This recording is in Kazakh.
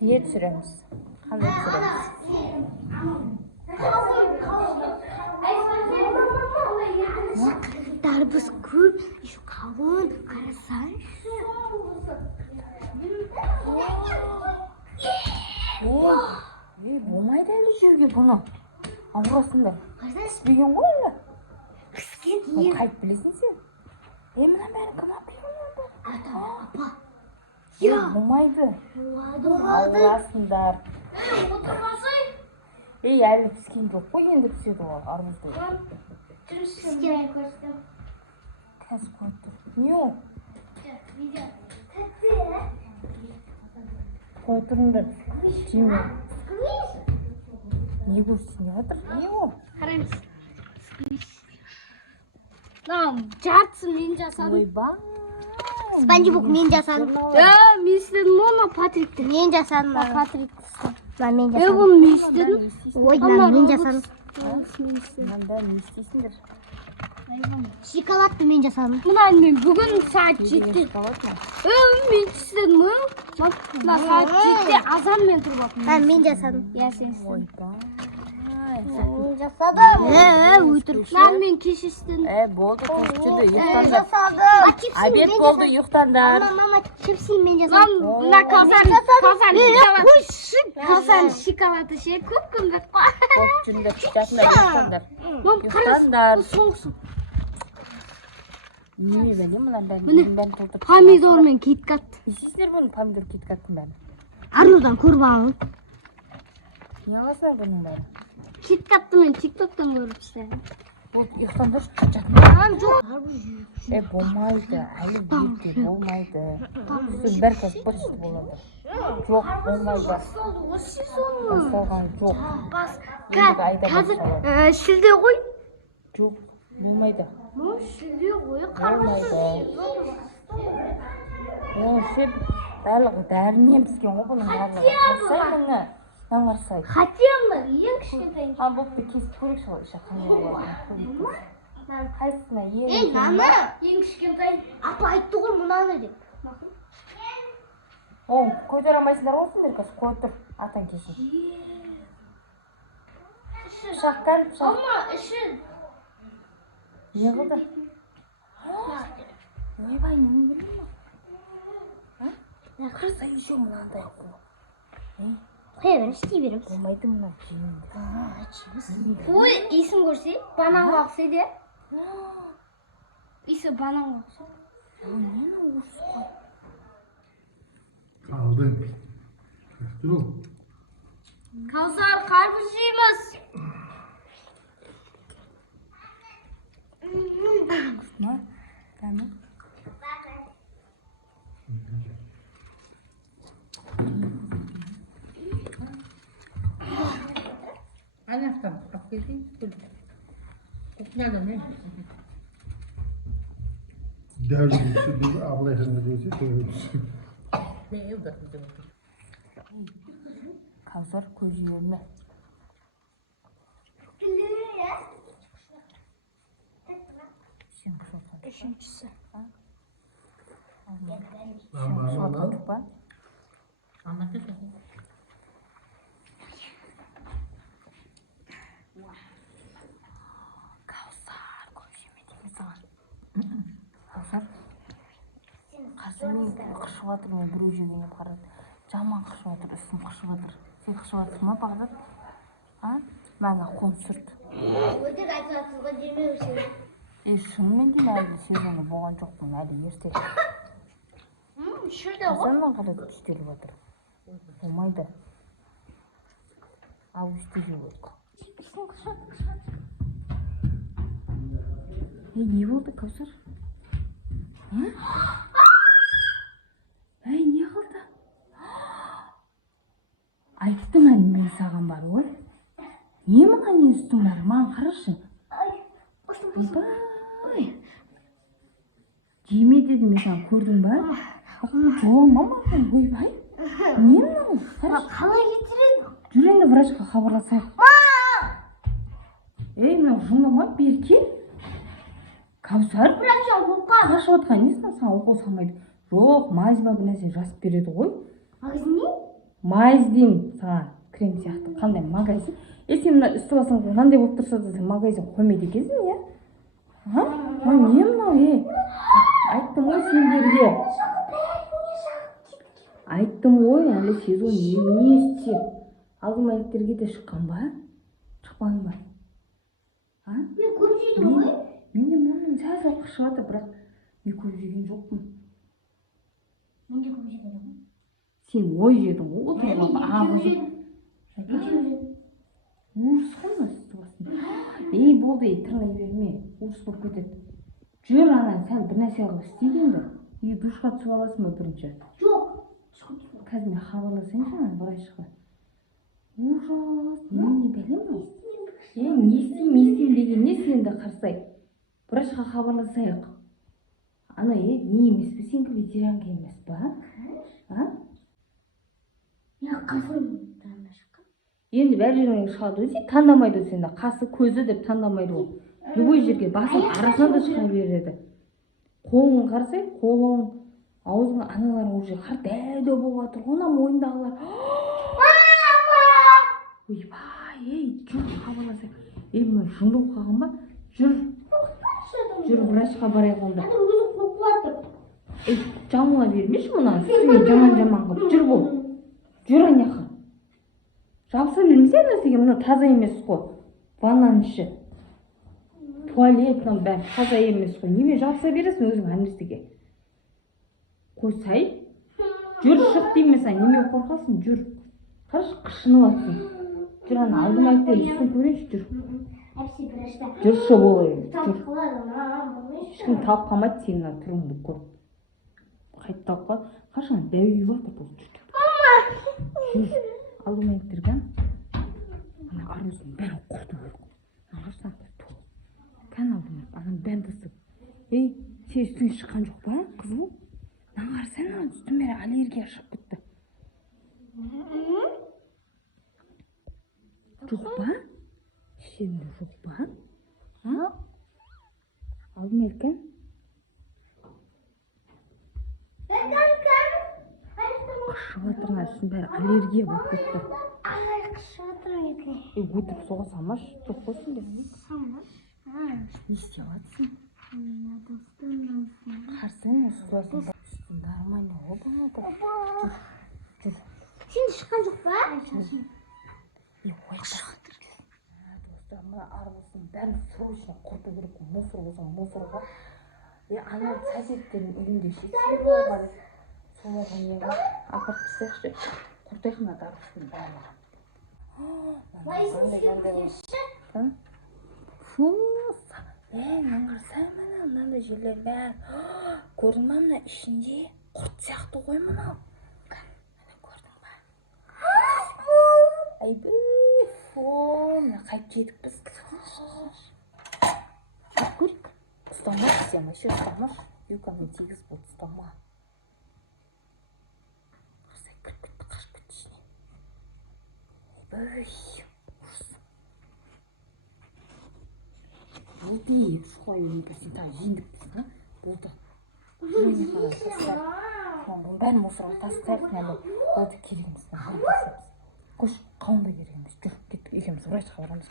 Не түсіреміз? Қандай түсіреміз? Дарбыз көп, еще кавун, қарасай. Болмайды әлі жүрге бұны. Ауырасында. Піспеген ғой әлі. Піскен Қайт білесің сен? Мына бәрін кім алып келген онда? Апа. Болмайды. Болады. Ауырасыңдар. Отырмасай. Әлі піскен жоқ қой, енді піседі ғой арбузды. Піскен көрсетім. Қазір қойып тұр. Не ол? Қойып тұрыңдар. Жеме. Не көрсін не жатыр? Не ол? Қараймыз. Жартысын мен жасадым. Ойбай. Спанч Боб мен жасадым. Мен істедім оны Патрикті. Мен жасадым. Патрикті. Мен Бұны жасадым. мен істедім. Ой, мен жасадым. Мында не істейсіңдер? Шоколадты мен жасадым. Мына мен бүгін сағат 7-те. Шоколад ма? Мен істедім. Мына сағат 7-те азанмен тұрып алдым. Мен жасадым. Иә, сен істедің. Ойбай. Мен жасадым. Өтірік. Мен кеш істедім. Болды, қосып жүрді, ұйықтандар. Жасадым. Обед болды, ұйықтандар. Мама, чипсин мен жасадым. Мына Каусар шоколады ше, көп күндер қой. Қосып жүріңдер, жатыңдар, ұйықтандар. Ұйықтандар. Соңғысын. Неме бәлем, мұнан бәрін толтырып. Помидор мен киткат. Естейсіңдер бұның помидор киткаттың бәрін? Арнудан көріп алып. Не аласыңдар бұның бәрін? Киткатты мен тиктоктан көріп істедім. Ұйықтандар, жатыңдар. Жоқ. Болмайды, әлі бетте болмайды. Сіз бір кәс бұрышты болады. Жоқ, болмайды. Басталған жоқ. Қазір шілде ғой. Жоқ, болмайды. Шілде ғой, Болмайды. Шеп, барлығы дәрінен піскен ғой бұның барлығы. Қарсай бұны, наңарсай. Хотем ба, ең кішкентай. Бұлтты кесіп көрекші ғой, іша қандай болады. Қайсысына ең Мама, Ең кішкентай. апа айтты ғой мұнаны деп. Көтер алмайсыңдар олсыңдар кәс, қой тұр, атан кесін. Пышақтан, пышақ. Ama іші. Не қылды? Ойбай, не білдің ма? Қарсай еще мұнандай қой. Қоя берін, істей береміз. Болмайды мұна, жемейді. Ой, исін көрсе, бананға ұқсайды де. Исі бананға ұқсайды. Нені орыс қой? Kaldın. Dur ol. Kavsar, karpuz yiyemiz. Ne? Tamam. Anahtar, kapıyı kır. Koknalı ne? Derdim bir ablasını diyorsun. Ne evde bizim? Kavsar көз жіберме. Үшіншісі. Кавсар көп жеме деймін саған. Кавсар қазір мен қышып жатыр, мен біреу жегеннен қарады. Жаман қышып жатыр, үстім қышып жатыр. Сен қышып жатыр ма Бағдат? Маңа қон сүрт. Өтек айтасыз ғой жемеуші. Шынымен деймін, әлі сезоны болған жоқпын, әлі ерте. Шүрде ғой. Қасаннан қарады түстеліп жатыр. Болмайды. Ал үсте жеу керек. Не болды, Кавсар? Не қылды? Айттым әлі мен саған бар ғой. Не маған естің бар? Маған қарашы. Ойбай. Жеме дедім мен саған, көрдің ба? Мама, ойбай. Не мынау? Қалай кетіреді? Жүр енді врачқа хабарласайық. Мынау жынды ма? Бері кел. Кавсар? Қашып отқан несін саған укол салмайды. Жоқ, мазь ба бір нәрсе жазып береді ғой. Ағыз не? май іздеймін саған. Крем сияқты қандай магазин. Сен мына үсті басың мынандай болып тұрса да сен магазин қоймайды екенсің, иә? Не мынау, айттым ғой сендерге. Айттым ғой, әлі сезон емес деп. Алдымайліктерге де шыққан ба? Шықпан ба? Мен көп жейдім ғой. Мен де мұның сәл қышып жатыр, бірақ мен көп жеген жоқпын. Мен де көп жейдім ғой. Сен ой жедің ғой, отырып ағып жедім. Ұрыс қой насты басын. Болды, тырнай берме, ұрыс болып кетеді. Жүр ана, сәл бір нәрсе қылып істегенді. Душқа түсіп аласың ба бірінші? Жоқ. Қазір мен хабарласайыншы ана врачқа. Ужас, немене бәлем бұл? Не істеймін деген не сенді қарсай? Врачқа хабарласайық. Ана, не емес пе, сенгі ветеранка емес па? Я қазір таңда шыққан. Енді бәр жеріңе шығады өте, таңдамайды сенді. Қасы, көзі деп таңдамайды ол. Любой жерге басын арасына да шыға береді. Қолын қарсай, қолың, аузың, аналарың уже қар дәу болып жатыр. Ona мойындағылар. Ойбай, жүр хабарласайық. Мына жынды қалған ба? Жүр врачқа барайық онда. Өзім қорқып жатыр. Жамыла бермеші мұна, үстіңе жаман қылып. Жүр бұл. Жүр аняқа. Жабыса бермесе нәрсеге, мұна таза емес қой. Ваннаның іші. Туалетінің бәрі таза емес қой. Неме жабыса бересің өзің нәрсеге? Қойсай. Жүр шық деймесің, неме қорқасың? Жүр. Қаршы қышынып атсың. Жүр ана, алдымайлықтер үстін көрейінші, жүр. Жүрші болайын. Ешкім талып қалмайды сені түріңді көріп. Қайт талып қал. Қашан дәуі батыр бұл жүр. Алдымайлықтер бән. Ана армысың бәрін құрту керек. Қашан тұл. Кән алдымайлық, ана бән тысып. Сен үстіңе шыққан жоқ ба, қызыл? Қарсай ана үстін бәрі аллергия шығып кетті. Жоқ ба? Şimdi жоқ ба? Aldın Erken? Қышып жатырған үстін бәрі аллергия болып кетті. Қышып жатырған екен. Өтірік соға салмаш, жоқ қойсын деп. Салмаш? Не істеп жатсың? Қарсың, үстін нормально ғой бұны. Жүр. Сен шыққан жоқ па? Қышып жатыр. Мына арбасын бәрін срочно құрту керек қой, мусор болсаң мусорға. Ана соседтердің үйінде шетсіздер болған. Соларға неге апарып тастайықшы, құртайық мына арбасын барлығын. Фу, қарсай мына мынандай жерлер бәрі. Көрдің ба мына ішінде құрт сияқты ғой мынау. Мына көрдің ба? Айбы. Мына қайып кетіп біз. Көрік. Ұстама сен, еще ұстамаш. Юканы тегіз болды, ұстама. Қарсай кіріп кетті, қашып кетті ішіне. Айбай, ұрыс. Болды, шұқай өмірі сен тағы жеңдік бізін, болды. Бұның бәрін мусорға тастайық, болды кереміз. Қош, қауында кереміз. Жүр, кеттік, екеміз врачқа барамыз.